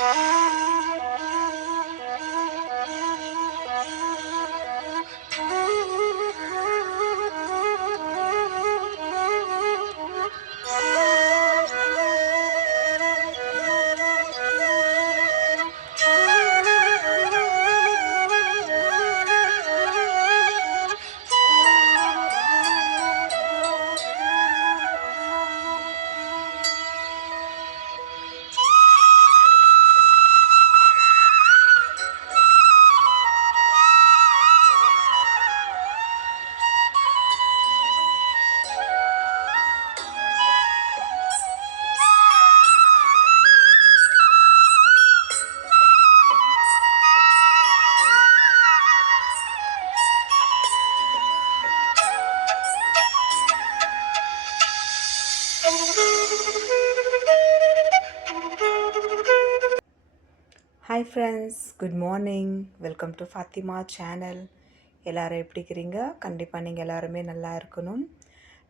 Hi friends, good morning. Welcome to Fathima channel. எல்லோரும் எப்படி இருக்கிறீங்க? கண்டிப்பாக நீங்கள் எல்லாருமே நல்லா இருக்கணும்.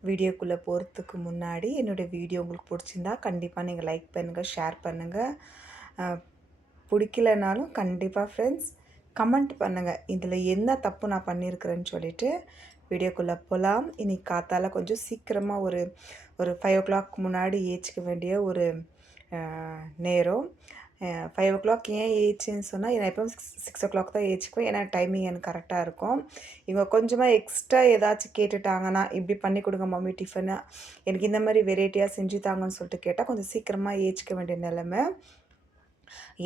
வீடியோக்குள்ளே போகிறதுக்கு முன்னாடி என்னோடய வீடியோ உங்களுக்கு பிடிச்சிருந்தா கண்டிப்பாக நீங்கள் லைக் பண்ணுங்கள், ஷேர் பண்ணுங்கள். பிடிக்கலனாலும் கண்டிப்பாக ஃப்ரெண்ட்ஸ் கமெண்ட் பண்ணுங்கள், இதில் என்ன தப்பு நான் பண்ணியிருக்கிறேன்னு சொல்லிவிட்டு. வீடியோக்குள்ளே போகலாம். இன்றைக்கி காத்தால் கொஞ்சம் சீக்கிரமாக ஒரு 5 o'clock முன்னாடி ஏச்சிக்க வேண்டிய ஒரு நேரம். 5 o'clock ஏன் ஏச்சுன்னு சொன்னால், நான் எப்பவும் 6 o'clock தான் ஏச்சுக்குவேன். ஏன்னா டைமிங் எனக்கு கரெக்டாக இருக்கும். இவங்க கொஞ்சமாக எக்ஸ்ட்ரா ஏதாச்சும் கேட்டுட்டாங்கன்னா, இப்படி பண்ணி கொடுங்க மம்மி டிஃபனு, எனக்கு இந்த மாதிரி வெரைட்டியாக செஞ்சு தாங்கன்னு சொல்லிட்டு கேட்டால் கொஞ்சம் சீக்கிரமாக ஏச்சிக்க வேண்டிய நிலமை.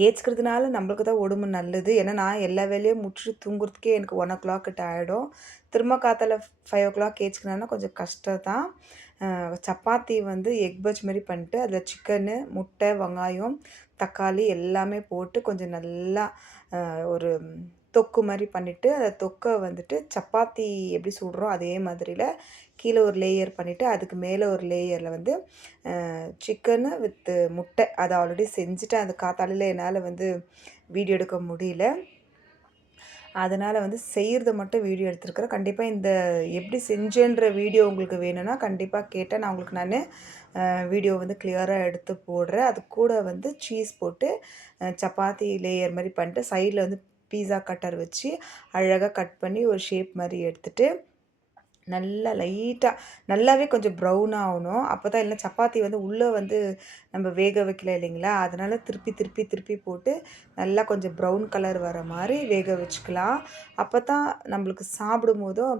ஏச்சுக்கிறதுனால நம்மளுக்கு தான் உடம்பு நல்லது. ஏன்னா நான் எல்லா வேலையும் முடிச்சுட்டு தூங்குறதுக்கே எனக்கு 1 o'clock ஆகிடும். திரும்ப காத்தால 5 o'clock ஏச்சுக்கணுன்னா கொஞ்சம் கஷ்டம் தான். சப்பாத்தி வந்து எக் பஜ் மாதிரி பண்ணிட்டு அதில் சிக்கனு, முட்டை, வெங்காயம், தக்காளி எல்லாமே போட்டு கொஞ்சம் நல்லா ஒரு தொக்கு மாதிரி பண்ணிவிட்டு, அந்த தொக்கை வந்துட்டு சப்பாத்தி எப்படி சுடுறோம் அதே மாதிரியில் கீழே ஒரு லேயர் பண்ணிவிட்டு அதுக்கு மேலே ஒரு லேயரில் வந்து சிக்கனு வித்து முட்டை அதை ஆல்ரெடி செஞ்சுட்டேன். அது காத்தாலையில் என்னால் வந்து வீடியோ எடுக்க முடியல. அதனால் வந்து செய்கிறத மட்டும் வீடியோ எடுத்துருக்குறேன். கண்டிப்பாக இந்த எப்படி செஞ்சேன்ற வீடியோ உங்களுக்கு வேணும்னா கண்டிப்பாக கேட்டால் நான் உங்களுக்கு வீடியோ வந்து கிளியராக எடுத்து போடுறேன். அது கூட வந்து சீஸ் போட்டு சப்பாத்தி லேயர் மாதிரி பண்ணிட்டு சைடில் வந்து பீஸா கட்டர் வச்சு அழகாக கட் பண்ணி ஒரு ஷேப் மாதிரி எடுத்துகிட்டு நல்லா லைட்டாக நல்லாவே கொஞ்சம் ப்ரௌன் ஆகணும். அப்போ தான் இல்லை சப்பாத்தி வந்து உள்ளே வந்து நம்ம வேக வைக்கல இல்லைங்களா, அதனால் திருப்பி திருப்பி திருப்பி போட்டு நல்லா கொஞ்சம் ப்ரௌன் கலர் வர மாதிரி வேக வச்சுக்கலாம். அப்போ தான் நம்மளுக்கு சாப்பிடும் போதும்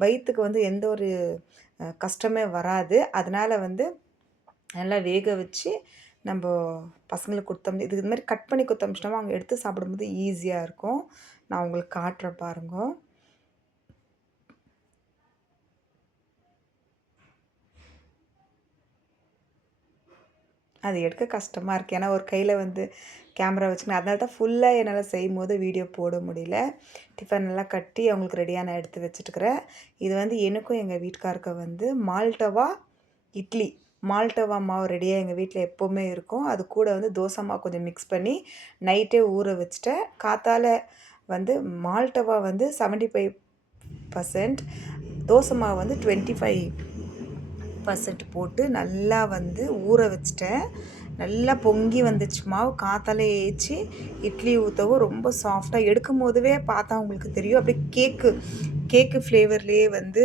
வயிற்றுக்கு வந்து எந்த ஒரு கஷ்டமே வராது. அதனால் வந்து நல்லா வேக வச்சு நம்ம பசங்களுக்கு கொடுத்தோம். இது மாதிரி கட் பண்ணி கொடுத்தோம்னா அவங்க எடுத்து சாப்பிடும்போது ஈஸியாக இருக்கும். நான் உங்களுக்கு காட்டுறேன் பாருங்க. அது எடுக்க கஷ்டமாக இருக்குது. ஏன்னா ஒரு கையில் வந்து கேமரா வச்சுக்கணும். அதனால தான் ஃபுல்லாக என்னால் செய்யும் போது வீடியோ போட முடியல. டிஃபன் எல்லாம் கட்டி அவங்களுக்கு ரெடியாக நான் எடுத்து வச்சுட்டுக்கிறேன். இது வந்து எனக்கும் எங்கள் வீட்டுக்காருக்கு வந்து மால்டவா இட்லி, மால்டவா மாவு ரெடியாக எங்கள் வீட்டில் எப்போவுமே இருக்கும். அது கூட வந்து தோசை மாவு கொஞ்சம் மிக்ஸ் பண்ணி நைட்டே ஊற வச்சுட்டேன். காத்தால் வந்து மால்டவா வந்து 75%, தோசை மாவு வந்து 25% போட்டு நல்லா வந்து ஊற வச்சிட்டேன். நல்லா பொங்கி வந்துச்சு மாவு. காத்தாலே ஏச்சி இட்லி ஊற்றவும் ரொம்ப சாஃப்டாக எடுக்கும் போதுவே பார்த்தா உங்களுக்கு தெரியும். அப்படியே கேக்கு ஃப்ளேவர்லேயே வந்து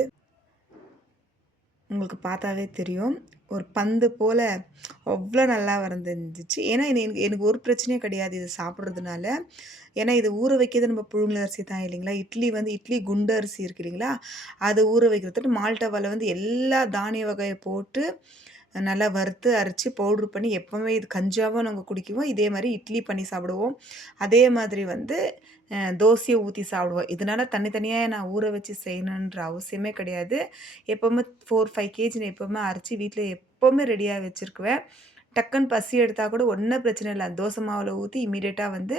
உங்களுக்கு பார்த்தாவே தெரியும். ஒரு பந்து போல் அவ்வளோ நல்லா வந்துருந்துச்சு. ஏன்னா எனக்கு ஒரு பிரச்சனையும் கிடையாது இது சாப்பிட்றதுனால. ஏன்னா இது ஊற வைக்கிறது நம்ம புழுங்கல் அரிசி தான் இல்லைங்களா. இட்லி குண்டு அரிசி இருக்குது இல்லைங்களா, அதை ஊற வைக்கிறதுட்டு மால்டவாவில் வந்து எல்லா தானிய வகையை போட்டு நல்லா வறுத்து அரைச்சி பவுட்ரு பண்ணி எப்போவுமே இது கஞ்சாவும் நாங்கள் குடிக்குவோம். இதே மாதிரி இட்லி பண்ணி சாப்பிடுவோம். அதே மாதிரி வந்து தோசையை ஊற்றி சாப்பிடுவோம். இதனால் தனித்தனியாக நான் ஊற வச்சு செய்யணுன்ற அவசியமே கிடையாது. எப்போவுமே 4-5 kg நான் எப்போவுமே அரைச்சி வீட்டில் எப்போவுமே ரெடியாக வச்சுருக்குவேன். டக்குன்னு பசி எடுத்தால் கூட ஒன்றும் பிரச்சனை இல்லை. தோசை மாவில் ஊற்றி இமீடியட்டாக வந்து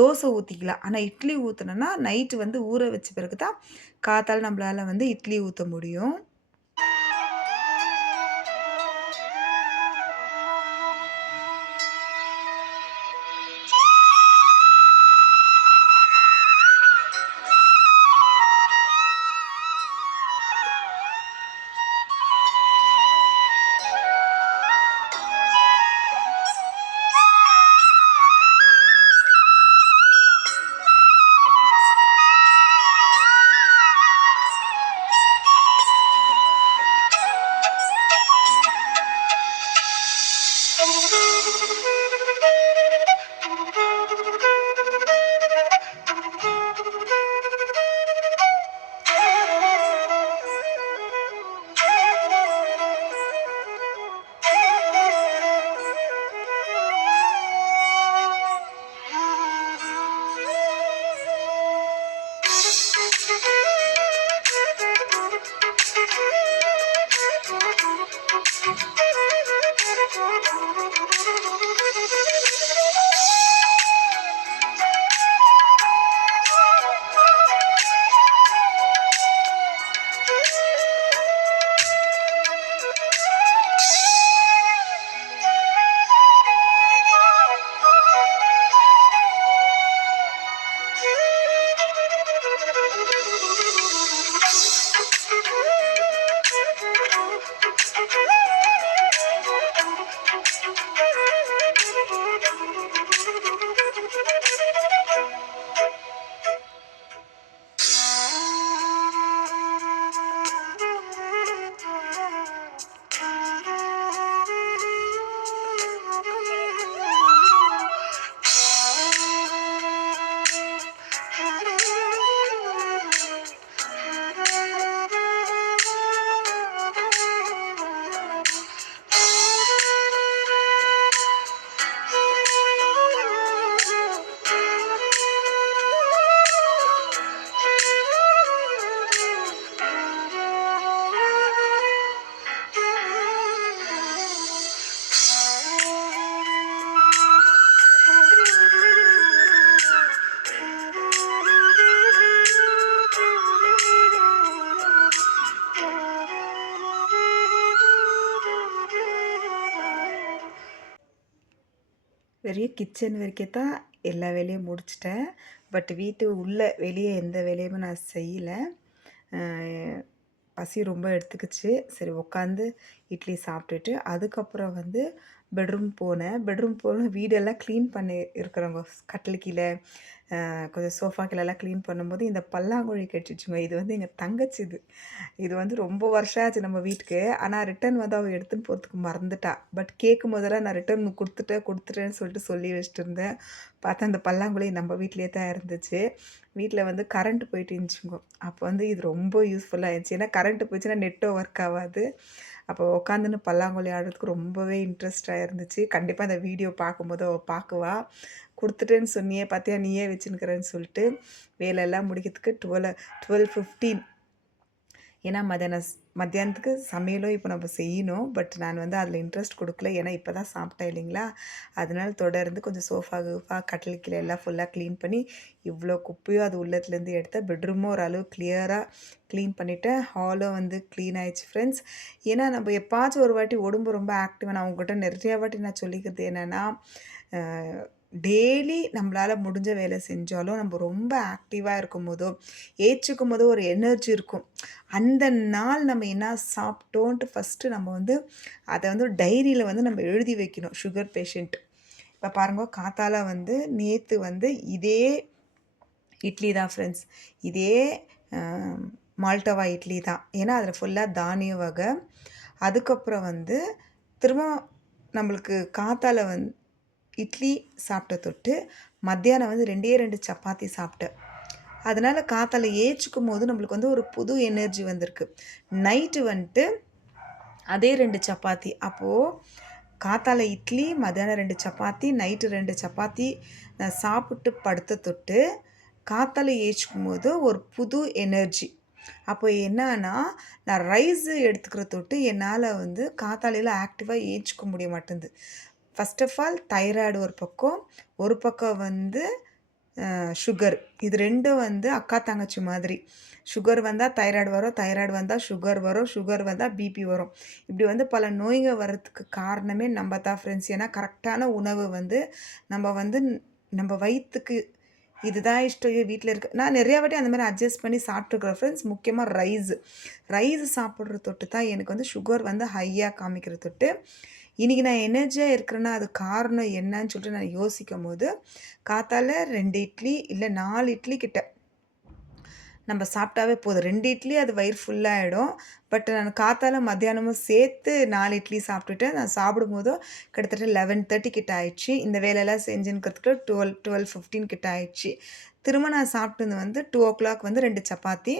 தோசை ஊற்றிக்கலாம். ஆனால் இட்லி ஊற்றினோன்னா நைட்டு வந்து ஊற வச்ச பிறகு தான் காத்தால் நம்மளால் வந்து இட்லி ஊற்ற முடியும். பெரிய கிச்சன் வரைக்கும் தான் எல்லா வேலையும் முடிச்சிட்டேன். பட் வீட்டு உள்ள வெளியே எந்த வேலையுமே நான் செய்யல. அ பசி ரொம்ப எடுத்துக்கிச்சு. சரி உட்காந்து இட்லி சாப்பிட்டுட்டு, அதுக்கப்புறம் வந்து பெட்ரூம் போனேன். பெட்ரூம் போன வீடெல்லாம் க்ளீன் பண்ணி இருக்கிறவங்க கட்டில் கீழ, கொஞ்சம் சோஃபா கீழலாம் க்ளீன் பண்ணும்போது இந்த பல்லாங்குழி கெட்டுச்சுங்க. இது வந்து எங்க தங்கச்சிது. இது வந்து ரொம்ப வருஷம் ஆச்சு நம்ம வீட்டுக்கு. ஆனா ரிட்டர்ன் வந்து அவ எடுத்துன்னு போறதுக்கு மறந்துட்டா. பட் கேட்கும்போதெல்லாம் நான் ரிட்டர்ன் குடுத்துட்டேன்னு சொல்லிட்டு சொல்லி வச்சுட்டு இருந்தேன். பார்த்தா அந்த பல்லாங்குழி நம்ம வீட்லயே தான் இருந்துச்சு. வீட்ல வந்து கரண்ட் போயிட்டு இருந்துச்சுங்கோ. அப்போ வந்து இது ரொம்ப யூஸ்ஃபுல்லா இருந்துச்சு. ஏன்னா கரண்ட் போச்சுன்னா நெட்டும் ஒர்க் ஆவாது. அப்போ உட்காந்துன்னு பல்லாங்குழி ஆடுறதுக்கு ரொம்பவே இன்ட்ரெஸ்ட்டா இருந்துச்சு. கண்டிப்பா அந்த வீடியோ பார்க்கும்போது அவ பார்க்குவா. குடுத்துட்டேன்னு சொன்னியே பார்த்தியா நீயே வச்சுன்னுக்கிறேன்னு சொல்லிட்டு வேலையெல்லாம் முடிக்கிறதுக்கு 12:15. ஏன்னா மத்தியானத்துக்கு சமையலும் இப்போ நம்ம செய்யணும். பட் நான் வந்து அதில் இன்ட்ரெஸ்ட் கொடுக்கல. ஏன்னா இப்போ தான் சாப்பிட்டேன் இல்லைங்களா? அதனால தொடர்ந்து கொஞ்சம் சோஃபா கிஃபா கட்டில் கீழ எல்லாம் ஃபுல்லாக க்ளீன் பண்ணி இவ்வளோ குப்பையும் அது உள்ளத்துலேருந்து எடுத்தேன். பெட்ரூமும் ஓரளவு கிளியராக க்ளீன் பண்ணிவிட்டேன். ஹாலும் வந்து க்ளீன் ஆயிடுச்சு ஃப்ரெண்ட்ஸ். ஏன்னா நம்ம எப்பாச்சும் ஒரு வாட்டி உடம்பு ரொம்ப ஆக்டிவாக நான் உங்கள்கிட்ட நிறையா வாட்டி நான் சொல்லிக்கிறது என்னென்னா, டெய்லி நம்மளால முடிஞ்ச வேலை செஞ்சாலும் நம்ம ரொம்ப ஆக்டிவாக இருக்கும்போதோ, ஏச்சுக்கும்போதோ ஒரு எனர்ஜி இருக்கும். அந்த நாள் நம்ம என்ன சாப்பிட்டோன்ட்டு ஃபஸ்ட்டு நம்ம வந்து அத வந்து டைரியில வந்து நம்ம எழுதி வைக்கணும். Sugar patient. இப்போ பாருங்க காத்தால வந்து நேத்து வந்து இதே இட்லி தான் ஃப்ரெண்ட்ஸ். இதே அ மால்டோவா இட்லி தான். ஏன்னா அதில ஃபுல்லா தானிய வகை. அதுக்கப்புறம் வந்து திரும்ப நம்மளுக்கு காத்தால இட்லி சாப்பிட்ட தொட்டு, மத்தியானம் வந்து 2டே 2 சப்பாத்தி சாப்பிட்டேன். அதனால காத்தால ஏச்சுக்கும்போது நம்மளுக்கு வந்து ஒரு புது எனர்ஜி வந்திருக்கு. நைட்டு வந்துட்டு அதே 2 சப்பாத்தி. அப்போ காத்தால இட்லி, மத்தியானம் 2 சப்பாத்தி, நைட்டு 2 சப்பாத்தி நான் சாப்பிட்டு படுத்த தொட்டு, காத்தால ஏச்சுக்கும்போது ஒரு புது எனர்ஜி. அப்போ என்னான்னா, நான் ரைஸ் எடுத்துக்கிற தொட்டு என்னால வந்து காத்தாலையில ஆக்டிவா ஏச்சுக்க முடிய மாட்டேன்து. ஃபர்ஸ்ட் ஆஃப் ஆல் தைராய்டு ஒரு பக்கம், ஒரு பக்கம் வந்து சுகர். இது 2ம் வந்து அக்கா, தங்கச்சி மாதிரி. சுகர் வந்தா தைராய்டு வரும், தைராய்டு வந்தா சுகர் வரும், சுகர் வந்தா பிபி வரும். இப்படி வந்து பல நோய்ங்க வர்றதுக்கு காரணமே நம்ம தான் ஃப்ரெண்ட்ஸ். ஏன்னா கரெக்டான உணவு வந்து நம்ம வந்து நம்ம வயித்துக்கு இதுதான் இஷ்டம் வீட்ல இருக்கு. நான் நிறையா வாட்டி அந்த மாரி அட்ஜஸ்ட் பண்ணி சாப்பிட்டுருக்குறேன் ஃப்ரெண்ட்ஸ். முக்கியமா ரைஸ் சாப்பிடுற தொட்டு தான் எனக்கு வந்து சுகர் வந்து ஹையா காமிக்கிற தொட்டு. இன்றைக்கி நான் எனர்ஜியா இருக்கிறேன்னா, அது காரணம் என்னன்னு சொல்லிட்டு நான் யோசிக்கும்போது, காத்தால 2 இட்லி இல்ல 4 இட்லி கிட்ட நம்ம சாப்பிட்டாவே போதும். 2 இட்லி அது வயிறு ஃபுல்லாயிடும். பட் நான் காத்தால மத்தியானமும் சேர்த்து 4 இட்லி சாப்பிட்டுட்டேன். நான் சாப்பிடும்போதோ கிட்டத்தட்ட 11:30 கிட்ட ஆயிடுச்சு. இந்த வேலையெல்லாம் செஞ்சுன்னுக்கிறதுக்கு 12:15 கிட்ட ஆயிடுச்சு. திரும்ப நான் சாப்பிட்டது வந்து 2:00 வந்து 2 சப்பாத்தி.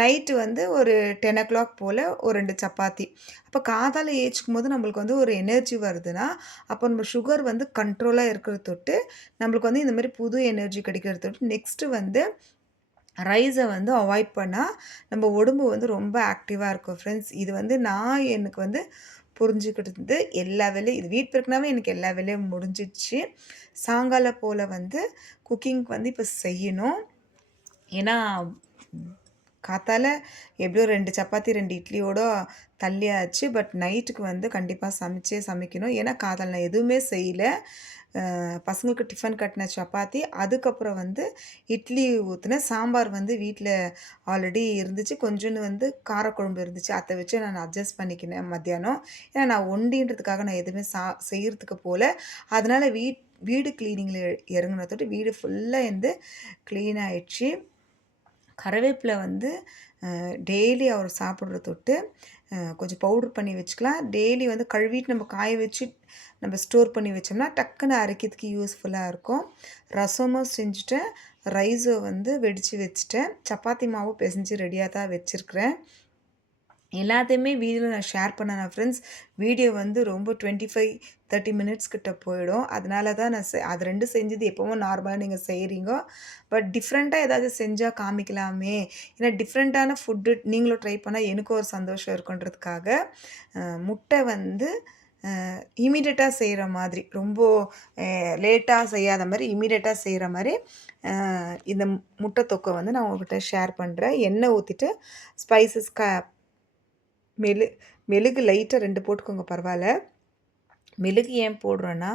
நைட்டு வந்து ஒரு 10:00 போல ஒரு 2 சப்பாத்தி. அப்போ காத்தால ஏஞ்சிக்கும்போது நம்மளுக்கு வந்து ஒரு எனர்ஜி வருதுன்னா, அப்போ நம்ம சுகர் வந்து கண்ட்ரோலா இருக்கிறத தொட்டு, நம்மளுக்கு வந்து இந்த மாரி புது எனர்ஜி கிடைக்கிறத தொட்டு, நெக்ஸ்ட்டு வந்து ரைஸை வந்து அவாய்ட் பண்ணால் நம்ம உடம்பு வந்து ரொம்ப ஆக்டிவாக இருக்கும் ஃப்ரெண்ட்ஸ். இது வந்து நான் எனக்கு வந்து புரிஞ்சுக்கிட்டது எல்லா வேலையும் இது வீட் பெருக்குனாவே எனக்கு எல்லா வேலையும் முடிஞ்சிடுச்சு. சாயங்காலம் போல் வந்து குக்கிங் வந்து இப்போ செய்யணும். ஏன்னா காத்தால எப்படியோ 2 சப்பாத்தி 2 இட்லியோட தள்ளியாச்சு. பட் நைட்டுக்கு வந்து கண்டிப்பாக சமைக்கணும். ஏன்னா காத்தால நான் எதுவுமே செய்யல. பசங்களுக்கு டிஃபன் கட்டின சப்பாத்தி, அதுக்கப்புறம் வந்து இட்லி ஊற்றினேன். சாம்பார் வந்து வீட்டில் ஆல்ரெடி இருந்துச்சு. கொஞ்சோண்டு வந்து காரக்குழம்பு இருந்துச்சு. அதை வச்சு நான் அட்ஜஸ்ட் பண்ணிக்கினேன் மத்தியானம். ஏன்னா நான் ஒண்டின்றதுக்காக நான் எதுவுமே செய்கிறதுக்கு போல. அதனால் வீடு க்ளீனிங்கில் இறங்குனதோட வீடு ஃபுல்லாக வந்து க்ளீன் ஆயிடுச்சு. கருவேப்பிலை வந்து டெய்லி அவர் சாப்பிட்ற தொட்டு கொஞ்சம் பவுட்ரு பண்ணி வச்சுக்கலாம். டெய்லி வந்து கழுவிட்டு நம்ம காய வச்சு நம்ம ஸ்டோர் பண்ணி வச்சோம்னா டக்குன்னு அரைக்கிறதுக்கு யூஸ்ஃபுல்லாக இருக்கும். ரசமும் செஞ்சுட்டேன். ரைஸை வந்து வெடித்து வச்சுட்டேன். சப்பாத்தி மாவு பிசைஞ்சு ரெடியாக தான் வச்சுருக்கிறேன். எல்லாத்தையுமே வீடியோவில் நான் ஷேர் பண்ணேன் ஃப்ரெண்ட்ஸ். வீடியோ வந்து ரொம்ப 25-30 மினிட்ஸ் கிட்ட போயிடும். அதனால தான் நான் அது 2 செஞ்சது எப்போவும் நார்மலாக நீங்கள் செய்கிறீங்க. பட் டிஃப்ரெண்ட்டாக ஏதாவது செஞ்சால் காமிக்கலாமே, ஏன்னா டிஃப்ரெண்ட்டான ஃபுட்டு நீங்களும் ட்ரை பண்ணால் எனக்கும் ஒரு சந்தோஷம் இருக்குன்றதுக்காக முட்டை வந்து இமீடியட்டாக செய்கிற மாதிரி, ரொம்ப லேட்டாக செய்யாத மாதிரி இமீடியட்டாக செய்கிற மாதிரி இந்த முட்டை தொக்கை வந்து நான் உங்கள்கிட்ட ஷேர் பண்ணுறேன். எண்ணெய் ஊற்றிட்டு ஸ்பைசஸ் மெழுகு லைட்டாக 2 போட்டுக்கோங்க பரவாயில்ல. மெழுகு ஏன் போடுறோன்னா,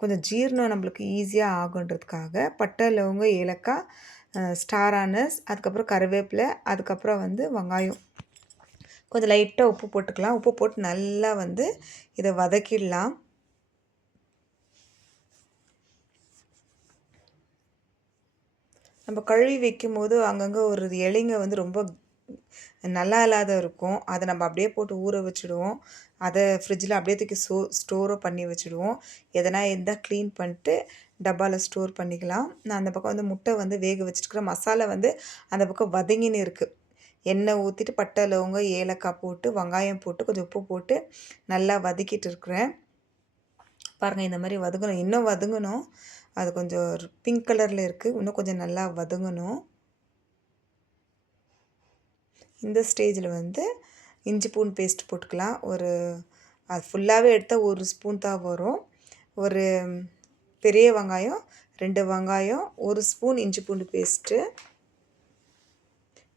கொஞ்சம் ஜீரணம் நம்மளுக்கு ஈஸியாக ஆகுன்றதுக்காக. பட்டை, லவங்கம், ஏலக்காய், ஸ்டார் ஆனஸ், அதுக்கப்புறம் கருவேப்பிலை, அதுக்கப்புறம் வந்து வெங்காயம். கொஞ்சம் லைட்டாக உப்பு போட்டுக்கலாம். உப்பு போட்டு நல்லா வந்து இதை வதக்கிடலாம். நம்ம கழுவி வைக்கும்போது அங்கங்கே ஒரு இலைங்க வந்து ரொம்ப நல்லா இல்லாத இருக்கும். அதை நம்ம அப்படியே போட்டு ஊற வச்சுடுவோம். அதை ஃப்ரிட்ஜில் அப்படியே தூக்கி ஸ்டோரும் பண்ணி வச்சுடுவோம். எதனா இருந்தால் க்ளீன் பண்ணிட்டு டப்பாவில் ஸ்டோர் பண்ணிக்கலாம். நான் அந்த பக்கம் வந்து முட்டை வந்து வேக வச்சுட்டுருக்கிறேன். மசாலா வந்து அந்த பக்கம் வதங்கின்னு இருக்குது. எண்ணெய் ஊற்றிட்டு பட்டை, லவங்கம், ஏலக்காய் போட்டு வெங்காயம் போட்டு கொஞ்சம் உப்பு போட்டு நல்லா வதக்கிட்டு இருக்கிறேன். பாருங்கள், இந்த மாதிரி வதங்கணும். இன்னும் வதங்கணும். அது கொஞ்சம் பிங்க் கலரில் இருக்குது. இன்னும் கொஞ்சம் நல்லா வதங்கணும். இந்த ஸ்டேஜில் வந்து இஞ்சி பூண்டு பேஸ்ட் போட்டுக்கலாம். அது ஃபுல்லாகவே எடுத்தால் 1 ஸ்பூன் தான் வரும். ஒரு பெரிய வெங்காயம், 2 வெங்காயம், 1 ஸ்பூன் இஞ்சி பூண்டு பேஸ்ட்டு.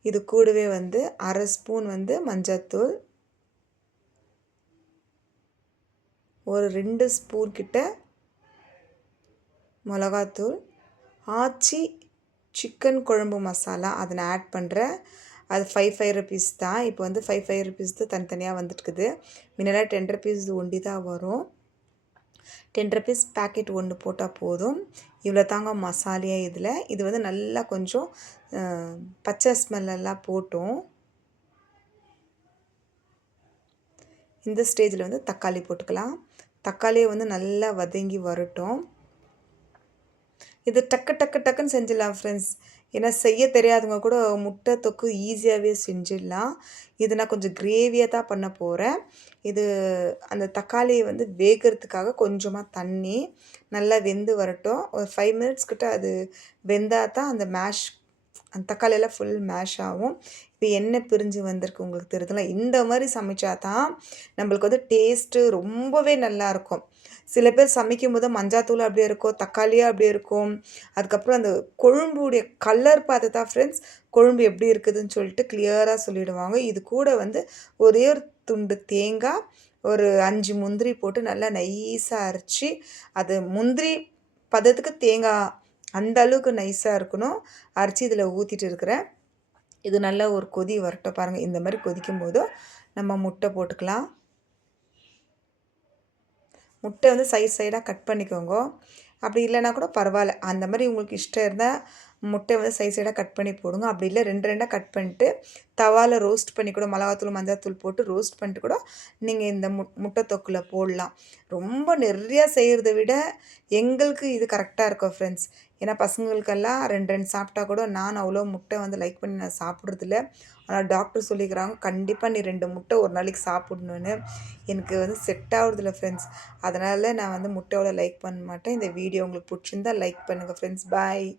இது கூடவே வந்து 1/2 ஸ்பூன் வந்து மஞ்சள்தூள், ஒரு 2 ஸ்பூன் கிட்ட மிளகாத்தூள், ஆச்சி சிக்கன் குழம்பு மசாலா அதை நான் ஆட் பண்ணுறேன். அது 5 ருபீஸ் தான். இப்போ வந்து 5 ருபீஸ் தான் தனித்தனியாக வந்துட்டுருக்குது. முன்னெல்லாம் 10 ருபீஸ் ஒண்டி தான் வரும். 10 ருபீஸ் பேக்கெட் 1 போட்டால் போதும். இவ்வளோ தாங்க மசாலையே இதில். இது வந்து நல்லா கொஞ்சம் பச்சை ஸ்மெல்லெல்லாம் போட்டோம். இந்த ஸ்டேஜில் வந்து தக்காளி போட்டுக்கலாம். தக்காளியை வந்து நல்லா வதங்கி வரட்டும். இது டக்குன்னு செஞ்சிடலாம் ஃப்ரெண்ட்ஸ். ஏன்னா செய்ய தெரியாதவங்க கூட முட்டை தொக்கு ஈஸியாகவே செஞ்சிடலாம். இது நான் கொஞ்சம் கிரேவியாக தான் பண்ண போகிறேன். இது அந்த தக்காளியை வந்து வேகிறதுக்காக கொஞ்சமாக தண்ணி நல்லா வெந்து வரட்டும். ஒரு 5 மினிட்ஸ் கிட்ட அது வெந்தால் தான் அந்த தக்காளியெல்லாம் ஃபுல் மேஷ் ஆகும். இப்போ எண்ணெய் பிரிஞ்சு வந்திருக்கு, உங்களுக்கு தெரியுதுங்களா? இந்த மாதிரி சமைச்சா தான் நம்மளுக்கு வந்து டேஸ்ட்டு ரொம்பவே நல்லாயிருக்கும். சில பேர் சமைக்கும் போது மஞ்சாத்தூள் அப்படியே இருக்கும், தக்காளியாக அப்படியே இருக்கும். அதுக்கப்புறம் அந்த கொழும்புடைய கலர் பார்த்து தான் ஃப்ரெண்ட்ஸ் கொழும்பு எப்படி இருக்குதுன்னு சொல்லிட்டு கிளியராக சொல்லிவிடுவாங்க. இது கூட வந்து ஒரே ஒரு துண்டு தேங்காய், ஒரு 5 முந்திரி போட்டு நல்லா நைஸாக அரைச்சி, அது முந்திரி பதத்துக்கு தேங்காய் அந்த அளவுக்கு நைஸாக இருக்கணும், அரைச்சி இதில் ஊற்றிட்டு இருக்கிறேன். இது நல்லா ஒரு கொதி வரட்டும். பாருங்கள், இந்த மாதிரி கொதிக்கும் போது நம்ம முட்டை போட்டுக்கலாம். முட்டை வந்து சைடாக கட் பண்ணிக்கோங்க. அப்படி இல்லைன்னா கூட பரவாயில்ல. அந்த மாதிரி உங்களுக்கு இஷ்டம் இருந்தால் முட்டைய வந்து சைஸ் சைடாக கட் பண்ணி போடுங்க. அப்படி இல்ல 2 2 கட் பண்ணிட்டு தவால ரோஸ்ட் பண்ணி கூட மிளகாத்தூள், மஞ்சள்தூள் போட்டு ரோஸ்ட் பண்ணிட்டு கூட நீங்க இந்த முட்டை தொக்குல போடலாம். ரொம்ப நெறையா செய்றத விட எங்களுக்கு இது கரெக்ட்டா இருக்கும் ஃப்ரெண்ட்ஸ். ஏன்னா பசங்களுக்கெல்லாம் 2 2 சாப்பிட்டா கூட நான் அவ்வளோ முட்டை வந்து லைக் பண்ணி நான் சாப்பிட்றதில்ல. ஆனா டாக்டர் சொல்லிக்கிறாங்க, கண்டிப்பா நீ 2 முட்டை ஒரு நாளைக்கு சாப்பிடணுன்னு. எனக்கு வந்து செட் ஆகுறதில்ல ஃப்ரெண்ட்ஸ். அதனால நான் வந்து முட்டை அவ்வளோ லைக் பண்ண மாட்டேன். இந்த வீடியோ உங்களுக்கு புடிச்சிருந்தா லைக் பண்ணுங்க ஃப்ரெண்ட்ஸ். பாய்.